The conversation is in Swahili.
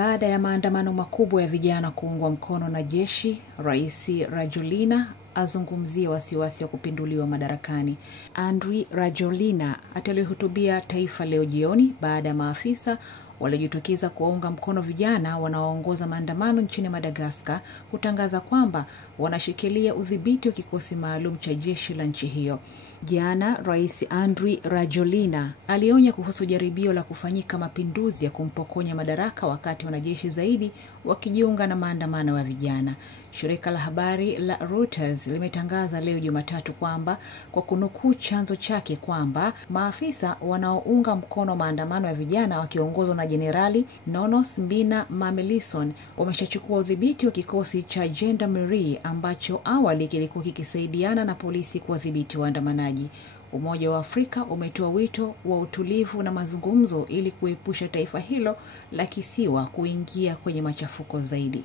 Baada ya maandamano makubwa ya vijana kuungwa mkono na jeshi, Rais Rajoelina azungumzia wasiwasi wa kupinduliwa madarakani. Andry Rajoelina atalihutubia taifa leo jioni baada ya maafisa waliojitokeza kuwaunga mkono vijana wanaoongoza maandamano nchini Madagascar kutangaza kwamba wanashikilia udhibiti wa kikosi maalum cha jeshi la nchi hiyo. Jana, Rais Andry Rajoelina alionya kuhusu jaribio la kufanyika mapinduzi ya kumpokonya madaraka wakati wanajeshi zaidi wakijiunga na maandamano ya vijana. Shirika la habari la Reuters limetangaza leo Jumatatu kwamba kwa kunukuu chanzo chake kwamba maafisa wanaounga mkono maandamano ya vijana wakiongozwa na Jenerali Nonos Mbina Mamelison wameshachukua udhibiti wa kikosi cha Gendarmerie ambacho awali kilikuwa kikisaidiana na polisi kuwadhibiti waandamanaji. Umoja wa Afrika umetoa wito wa utulivu na mazungumzo ili kuepusha taifa hilo la kisiwa kuingia kwenye machafuko zaidi.